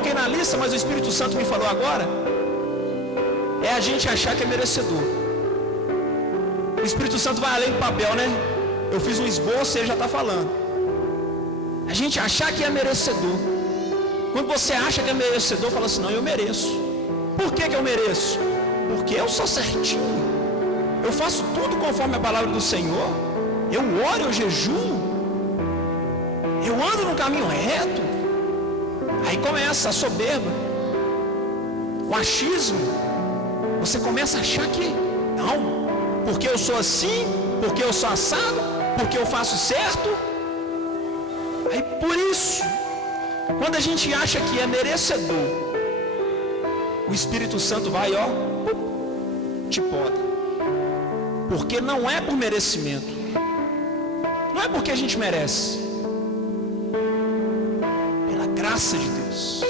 coloquei na lista, mas o Espírito Santo me falou agora, é a gente achar que é merecedor. O Espírito Santo vai além do papel, né? Eu fiz um esboço e ele já está falando. A gente achar que é merecedor. Quando você acha que é merecedor, fala assim, não, eu mereço. Por que eu mereço? Porque eu sou certinho. Eu faço tudo conforme a palavra do Senhor. Eu oro, eu jejuo. Eu ando no caminho reto. Aí começa a soberba, o achismo. Você começa a achar que, não, porque eu sou assim, porque eu sou assado, porque eu faço certo. Aí por isso, quando a gente acha que é merecedor, o Espírito Santo vai, ó, te poda. Porque não é por merecimento, não é porque a gente merece, pela graça de Deus,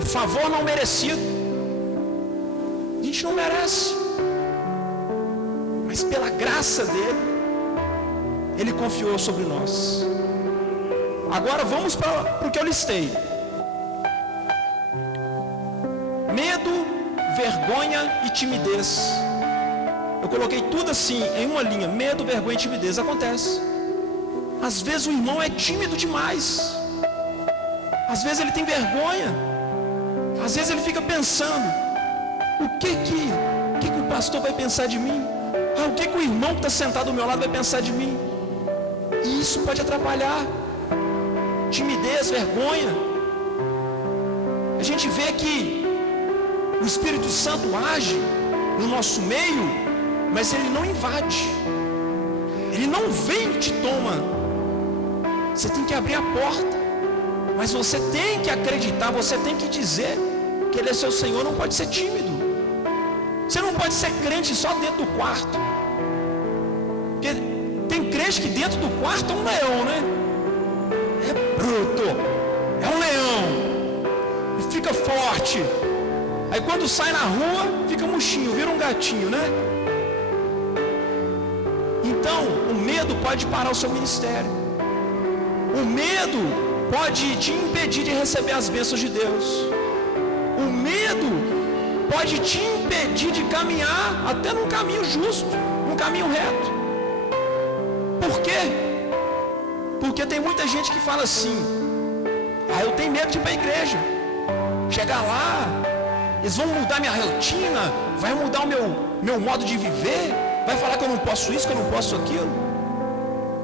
um favor não merecido. A gente não merece, mas pela graça dele, ele confiou sobre nós. Agora vamos para o que eu listei: medo, vergonha e timidez. Eu coloquei tudo assim em uma linha: medo, vergonha e timidez. Acontece, às vezes o irmão é tímido demais, às vezes ele tem vergonha, às vezes ele fica pensando, o que o pastor vai pensar de mim? O que o irmão que está sentado ao meu lado vai pensar de mim? E isso pode atrapalhar. Timidez, vergonha. A gente vê que o Espírito Santo age no nosso meio, mas ele não invade, ele não vem e te toma. Você tem que abrir a porta, mas você tem que acreditar, você tem que dizer que ele é seu Senhor. Não pode ser tímido. Você não pode ser crente só dentro do quarto, porque tem crente que dentro do quarto é um leão, né? É bruto, é um leão, e fica forte. Aí quando sai na rua, fica murchinho, vira um gatinho, né? Então, o medo pode parar o seu ministério. O medo pode te impedir de receber as bênçãos de Deus. O medo pode te impedir de caminhar até num caminho justo, num caminho reto. Por quê? Porque tem muita gente que fala assim: eu tenho medo de ir para a igreja. Chegar lá, eles vão mudar minha rotina, vai mudar o meu modo de viver, vai falar que eu não posso isso, que eu não posso aquilo.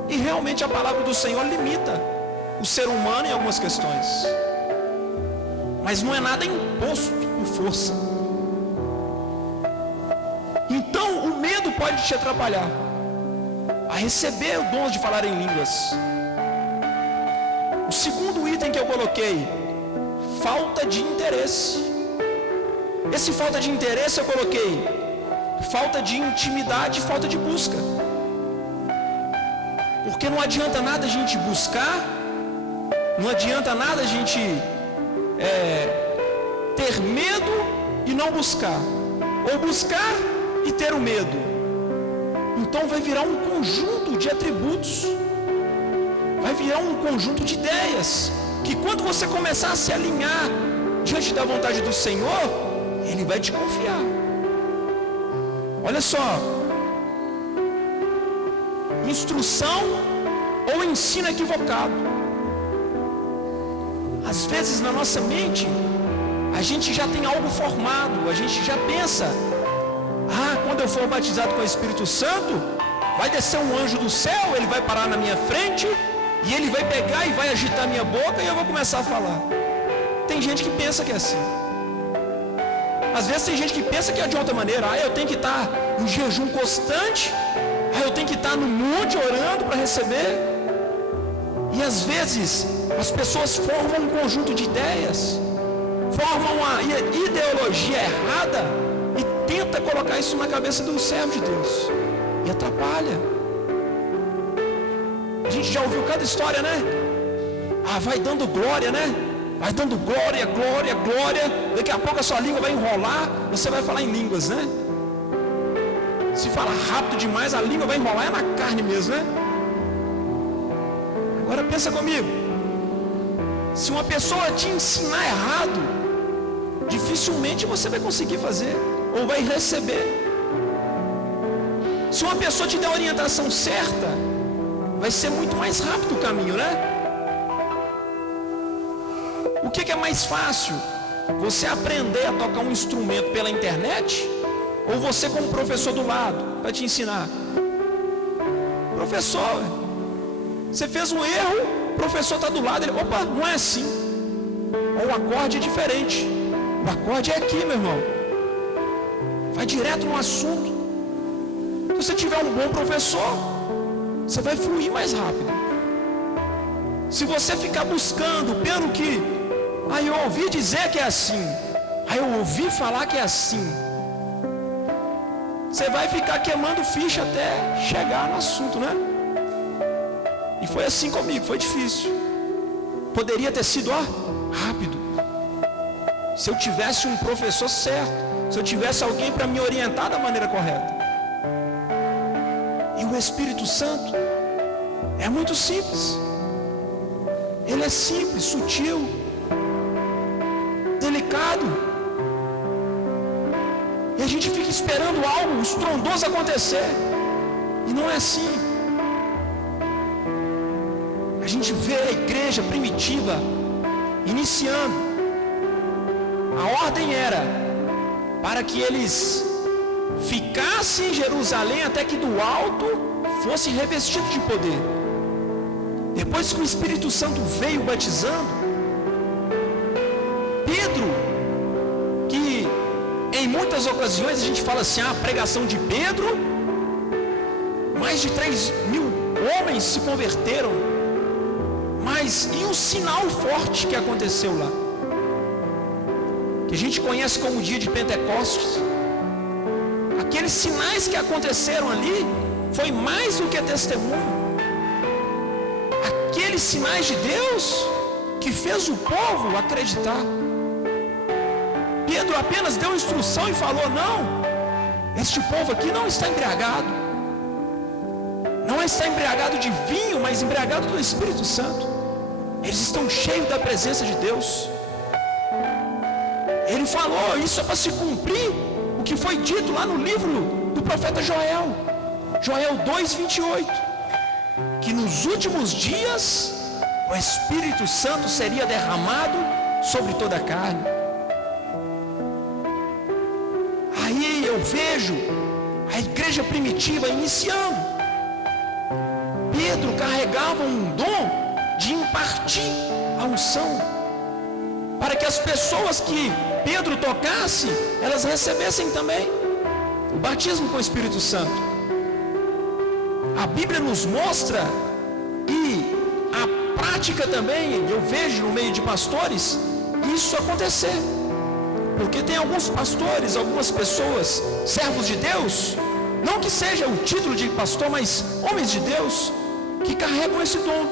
E realmente a palavra do Senhor limita o ser humano em algumas questões, mas não é nada imposto por força. Então o medo pode te atrapalhar a receber o dom de falar em línguas. O segundo item que eu coloquei: falta de interesse. Esse falta de interesse eu coloquei falta de intimidade, falta de busca. Porque não adianta nada a gente buscar, não adianta nada a gente ter medo e não buscar, ou buscar e ter o medo. Então vai virar um conjunto de atributos, vai virar um conjunto de ideias, que quando você começar a se alinhar diante da vontade do Senhor, ele vai te confiar. Olha só: instrução ou ensino equivocado. Às vezes na nossa mente a gente já tem algo formado, a gente já pensa: quando eu for batizado com o Espírito Santo, vai descer um anjo do céu, ele vai parar na minha frente e ele vai pegar e vai agitar a minha boca e eu vou começar a falar. Tem gente que pensa que é assim. Às vezes tem gente que pensa que é de outra maneira: eu tenho que estar em jejum constante, eu tenho que estar no monte orando para receber. E às vezes as pessoas formam um conjunto de ideias, formam uma ideologia errada e tenta colocar isso na cabeça do servo de Deus, e atrapalha. A gente já ouviu cada história, né? Vai dando glória, né? Vai dando glória, glória, glória. Daqui a pouco a sua língua vai enrolar, você vai falar em línguas, né? Se falar rápido demais, a língua vai enrolar, é na carne mesmo, né? Agora pensa comigo: Se uma pessoa te ensinar errado, dificilmente você vai conseguir fazer ou vai receber. Se uma pessoa te der a orientação certa, vai ser muito mais rápido o caminho, né? O que é mais fácil? Você aprender a tocar um instrumento pela internet ou você com um professor do lado para te ensinar? Professor, você fez um erro, o professor está do lado, ele, opa, não é assim. Ou o acorde é diferente. O acorde é aqui, meu irmão. Vai direto no assunto. Se você tiver um bom professor, você vai fluir mais rápido. Se você ficar buscando pelo que, eu ouvi dizer que é assim, eu ouvi falar que é assim, você vai ficar queimando ficha até chegar no assunto, né? E foi assim comigo, foi difícil. Poderia ter sido, rápido. Se eu tivesse um professor certo, se eu tivesse alguém para me orientar da maneira correta. E o Espírito Santo é muito simples. Ele é simples, sutil, delicado. E a gente fica esperando algo estrondoso acontecer. E não é assim. A gente vê a igreja primitiva iniciando. A ordem era para que eles ficassem em Jerusalém até que do alto fosse revestido de poder. Depois que o Espírito Santo veio batizando, Pedro, que em muitas ocasiões a gente fala assim, a pregação de Pedro, mais de 3.000 homens se converteram, mas e um sinal forte que aconteceu lá, que a gente conhece como o dia de Pentecostes, aqueles sinais que aconteceram ali, foi mais do que testemunho, aqueles sinais de Deus, que fez o povo acreditar. Pedro apenas deu instrução e falou, não, este povo aqui não está embriagado, não está embriagado de vinho, mas embriagado do Espírito Santo, eles estão cheios da presença de Deus. Ele falou, isso é para se cumprir o que foi dito lá no livro do profeta Joel, Joel 2:28, que nos últimos dias o Espírito Santo seria derramado sobre toda a carne. Aí eu vejo a igreja primitiva iniciando. Pedro carregava um dom de impartir a unção, para que as pessoas que Pedro tocasse, elas recebessem também o batismo com o Espírito Santo. A Bíblia nos mostra, e a prática também, eu vejo no meio de pastores, isso acontecer. Porque tem alguns pastores, algumas pessoas, servos de Deus, não que seja o título de pastor, mas homens de Deus, que carregam esse dom.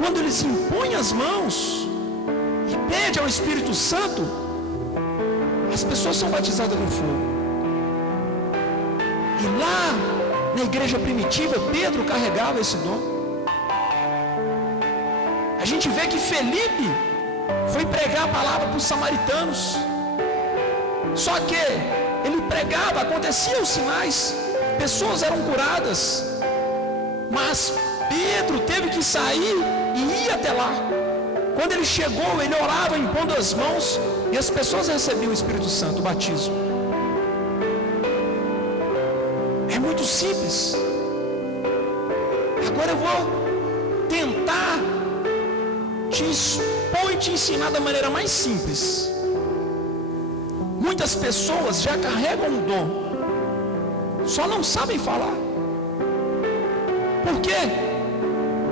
Quando eles impõem as mãos e pedem ao Espírito Santo, as pessoas são batizadas no fogo. E lá na igreja primitiva, Pedro carregava esse dom. A gente vê que Felipe foi pregar a palavra para os samaritanos. Só que ele pregava, aconteciam os sinais, pessoas eram curadas, mas Pedro teve que sair e ir até lá. Quando ele chegou, ele orava impondo as mãos, e as pessoas recebiam o Espírito Santo, o batismo. É muito simples. Agora eu vou tentar te expor e te ensinar da maneira mais simples. Muitas pessoas já carregam um dom, só não sabem falar. Por quê?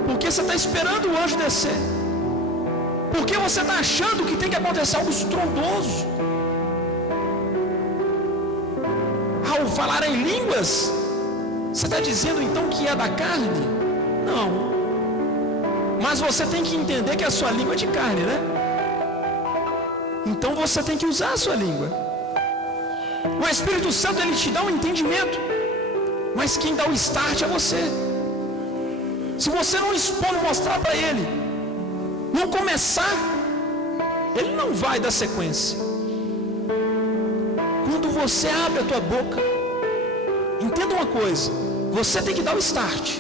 Porque você está esperando o anjo descer. Porque você está achando que tem que acontecer algo estrondoso. Ao falar em línguas, você está dizendo então que é da carne? Não. Mas você tem que entender que a sua língua é de carne, né? Então você tem que usar a sua língua. O Espírito Santo, ele te dá um entendimento, mas quem dá o start é você. Se você não expor, não mostrar para ele, não começar Ele não vai dar sequência. Quando você abre a tua boca, entenda uma coisa, você tem que dar o start.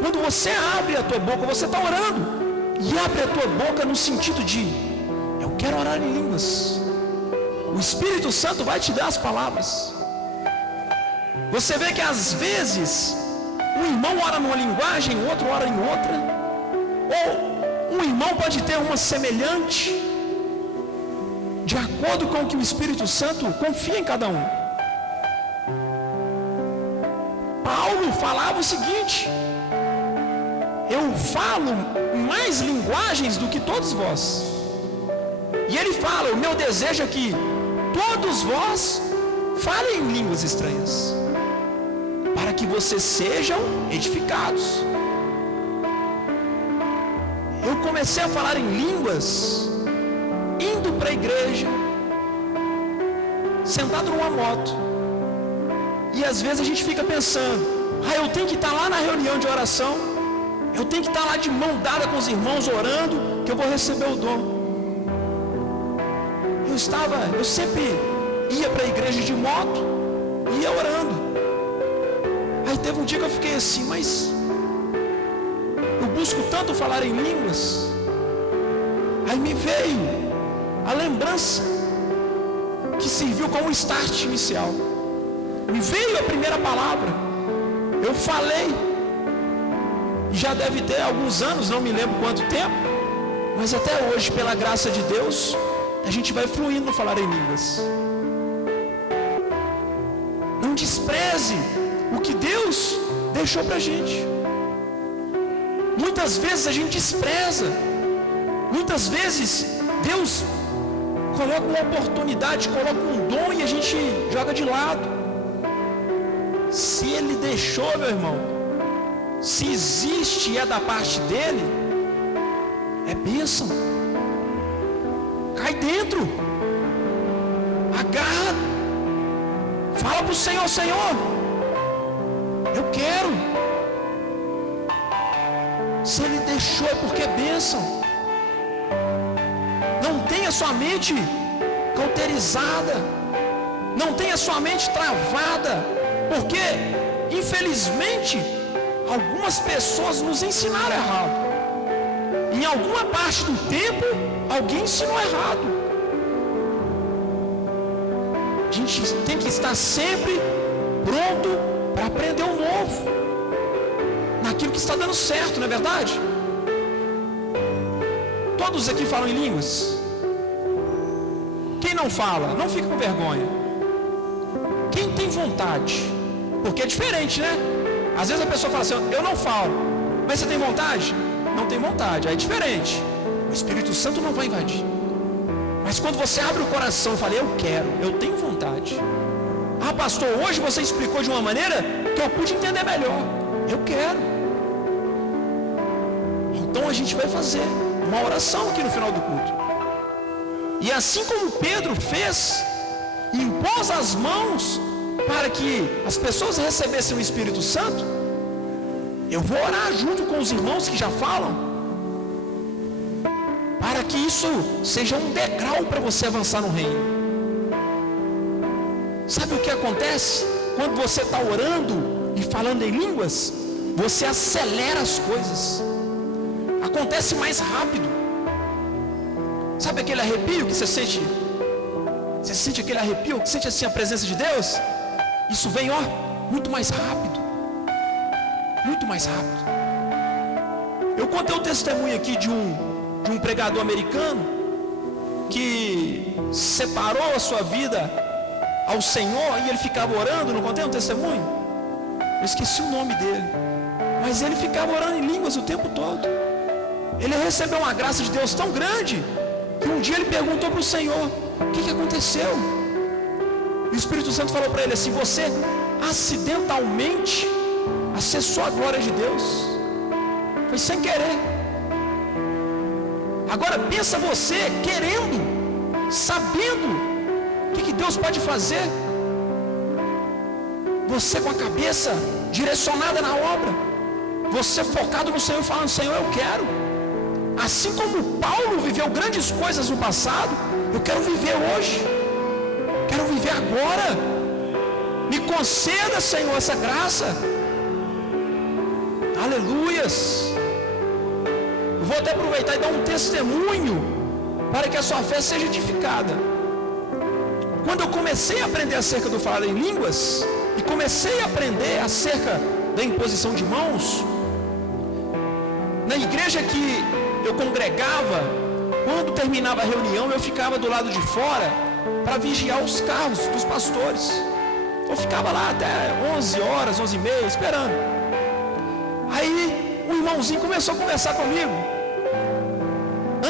Quando você abre a tua boca, você está orando, e abre a tua boca no sentido de, eu quero orar em línguas. O Espírito Santo vai te dar as palavras. Você vê que às vezes um irmão ora numa linguagem, o outro ora em outra, ou um irmão pode ter uma semelhante, de acordo com o que o Espírito Santo confia em cada um. Paulo falava o seguinte: eu falo mais linguagens do que todos vós. E ele fala, o meu desejo é que todos vós falem em línguas estranhas, para que vocês sejam edificados. Eu comecei a falar em línguas indo para a igreja, sentado numa moto. E às vezes a gente fica pensando, eu tenho que estar lá na reunião de oração, eu tenho que estar lá de mão dada com os irmãos orando, que eu vou receber o dom. Eu sempre ia para a igreja de moto, ia orando. Aí teve um dia que eu fiquei assim, mas eu busco tanto falar em línguas. Aí me veio a lembrança que serviu como start inicial. Me veio a primeira palavra, eu falei, e já deve ter alguns anos, não me lembro quanto tempo, mas até hoje, pela graça de Deus, a gente vai fluindo no falar em línguas. Não despreze o que Deus deixou pra gente. Muitas vezes a gente despreza, muitas vezes Deus coloca uma oportunidade, coloca um dom e a gente joga de lado. Se Ele deixou, meu irmão, se existe e é da parte dEle, é bênção. Cai dentro, agarra, fala para o Senhor, Senhor, eu quero. Se Ele deixou é porque é bênção. Não tenha sua mente cauterizada, não tenha sua mente travada, porque infelizmente algumas pessoas nos ensinaram errado. Em alguma parte do tempo alguém ensinou errado. A gente tem que estar sempre pronto para aprender o novo, naquilo que está dando certo, não é verdade? Todos aqui falam em línguas? Quem não fala, não fica com vergonha. Quem tem vontade? Porque é diferente, né? Às vezes a pessoa fala assim, eu não falo, mas você tem vontade? Não tem vontade, aí é diferente. O Espírito Santo não vai invadir. Mas quando você abre o coração e fala, eu quero, eu tenho vontade. Pastor, hoje você explicou de uma maneira que eu pude entender melhor. Eu quero. Então a gente vai fazer uma oração aqui no final do culto. E assim como Pedro fez, impôs as mãos para que as pessoas recebessem o Espírito Santo, eu vou orar junto com os irmãos que já falam, para que isso seja um degrau para você avançar no reino. Sabe o que acontece? Quando você está orando e falando em línguas, você acelera as coisas, acontece mais rápido. Sabe aquele arrepio que você sente? Você sente aquele arrepio, que sente assim a presença de Deus? Isso vem, muito mais rápido. Muito mais rápido. Eu contei um testemunho aqui de um pregador americano que separou a sua vida ao Senhor e ele ficava orando. Não contei um testemunho? Eu esqueci o nome dele, mas ele ficava orando em línguas o tempo todo. Ele recebeu uma graça de Deus tão grande que um dia ele perguntou para o Senhor: o que aconteceu? E o Espírito Santo falou para ele assim: você acidentalmente acessou a glória de Deus, foi sem querer. Agora pensa você querendo, sabendo o que Deus pode fazer, você com a cabeça direcionada na obra, você focado no Senhor, falando: Senhor, eu quero. Assim como Paulo viveu grandes coisas no passado, eu quero viver hoje, quero viver agora. Me conceda, Senhor, essa graça. Aleluias. Eu vou até aproveitar e dar um testemunho para que a sua fé seja edificada. Quando eu comecei a aprender acerca do falar em línguas, e comecei a aprender acerca da imposição de mãos, na igreja que eu congregava, quando terminava a reunião, eu ficava do lado de fora para vigiar os carros dos pastores. Eu ficava lá até 11 horas, 11h30, esperando. Aí o irmãozinho começou a conversar comigo.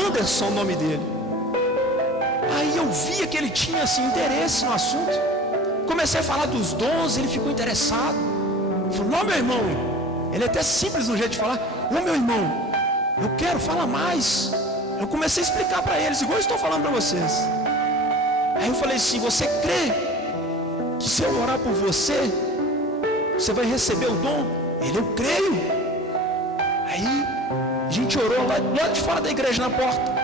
Anderson, o nome dele. Aí eu via que ele tinha assim, interesse no assunto. Comecei a falar dos dons, ele ficou interessado. Falou, não, meu irmão. Ele é até simples no jeito de falar. Ô, meu irmão, eu quero falar mais. Eu comecei a explicar para eles, igual eu estou falando para vocês. Aí eu falei assim, você crê que se eu orar por você, você vai receber o dom? Ele, eu creio. Aí a gente orou lá de fora da igreja, na porta.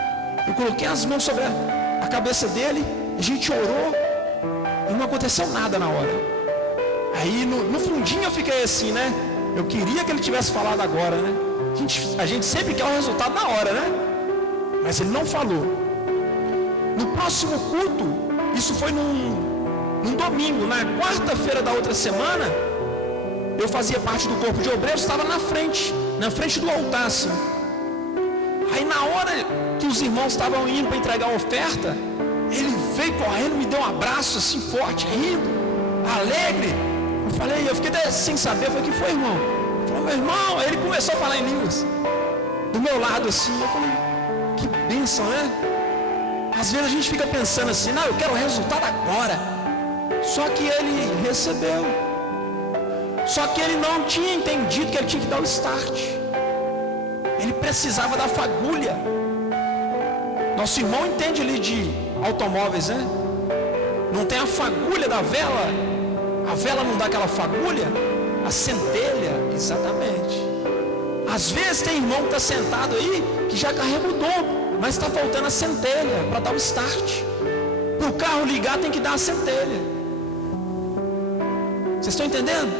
Eu coloquei as mãos sobre a cabeça dele, a gente orou e não aconteceu nada na hora. Aí no fundinho eu fiquei assim, né? Eu queria que ele tivesse falado agora, né? A gente sempre quer o resultado na hora, né? Mas ele não falou. No próximo culto, isso foi num domingo, na quarta-feira da outra semana, eu fazia parte do corpo de obreiros, estava na frente do altar, assim. Aí na hora que os irmãos estavam indo para entregar a oferta, ele veio correndo, me deu um abraço assim forte, rindo, alegre. Eu fiquei até sem saber, eu falei, o que foi, irmão? Ele falou, meu irmão, aí ele começou a falar em línguas, do meu lado assim. Eu falei, que bênção, né? Às vezes a gente fica pensando assim, não, eu quero o resultado agora. Só que ele recebeu. Só que ele não tinha entendido que ele tinha que dar o start. Ele precisava da fagulha. Nosso irmão entende ali de automóveis, né? Não tem a fagulha da vela. A vela não dá aquela fagulha. A centelha, exatamente. Às vezes tem irmão que está sentado aí, que já carrega o dom, mas está faltando a centelha para dar o start. Para o carro ligar tem que dar a centelha. Vocês estão entendendo?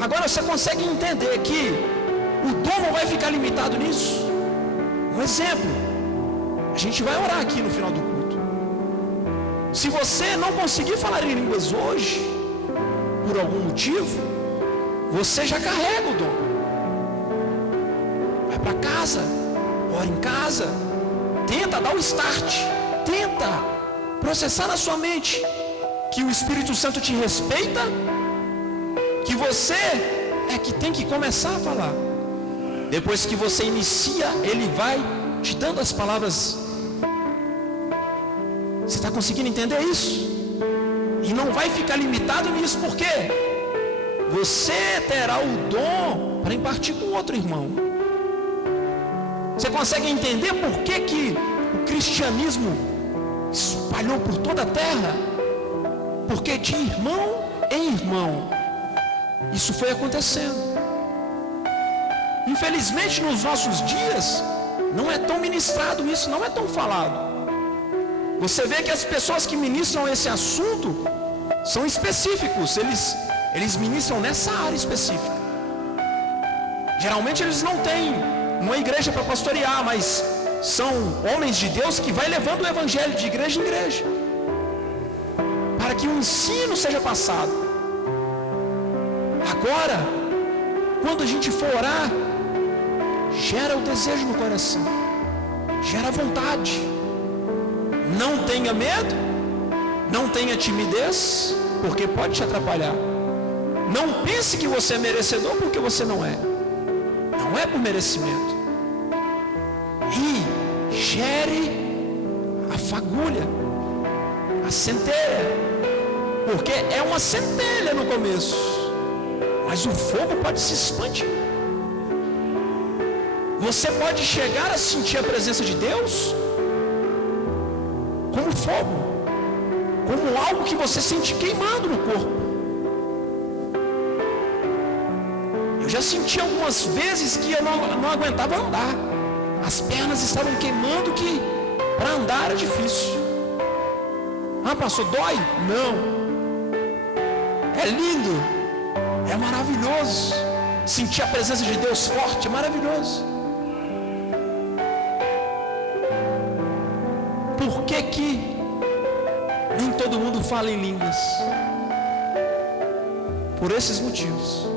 Agora você consegue entender que o dom não vai ficar limitado nisso? Um exemplo, a gente vai orar aqui no final do culto. Se você não conseguir falar em línguas hoje, por algum motivo, você já carrega o dom. Vai para casa, ora em casa, tenta dar o start, tenta processar na sua mente que o Espírito Santo te respeita, que você é que tem que começar a falar. Depois que você inicia, ele vai te dando as palavras. Você está conseguindo entender isso? E não vai ficar limitado nisso, porque você terá o dom para impartir com outro irmão. Você consegue entender por que o cristianismo espalhou por toda a terra? Porque de irmão em irmão isso foi acontecendo. Infelizmente nos nossos dias não é tão ministrado isso, não é tão falado. Você vê que as pessoas que ministram esse assunto são específicos, eles ministram nessa área específica. Geralmente eles não têm uma igreja para pastorear, mas são homens de Deus que vai levando o evangelho de igreja em igreja, para que o ensino seja passado. Agora, quando a gente for orar, gera o desejo no coração, gera vontade. Não tenha medo, não tenha timidez, porque pode te atrapalhar. Não pense que você é merecedor, porque você não é. Não é por merecimento. E gere a fagulha, a centelha, porque é uma centelha no começo, mas o fogo pode se expandir. Você pode chegar a sentir a presença de Deus como fogo, como algo que você sente queimando no corpo. Eu Eu já senti algumas vezes que eu não aguentava andar. As pernas estavam queimando, que para andar era difícil. Ah, pastor, dói? Não. É lindo, é maravilhoso. Sentir a presença de Deus forte é maravilhoso. Por que nem todo mundo fala em línguas? Por esses motivos.